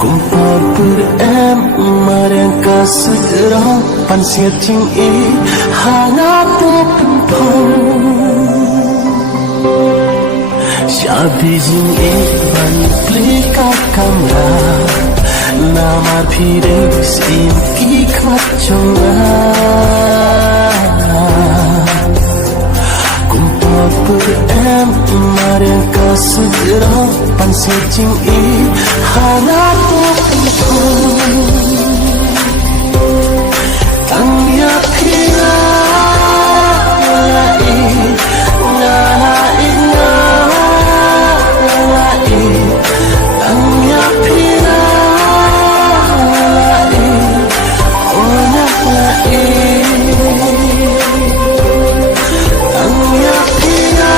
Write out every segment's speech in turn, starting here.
Kumpul berem mereka segera pansiat cing hangat pempong Syabi jing ban plika kamera nama pire sim ikmat chonga Kumpul berem mereka segera pansiat cing hangat Tangnya pira ngalai Tangnya pira oh ngalai Tangnya pira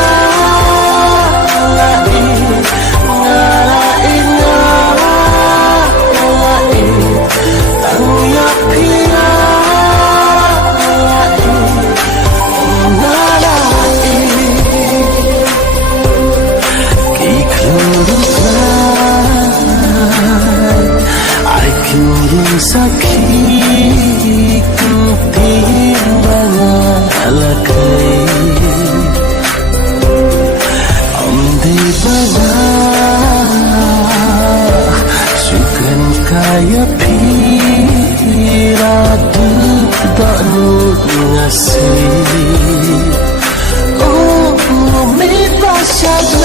sakit timbangan alakai Amdi bawah syukran kaya piradu da'nu ngasih Oh, mita syadu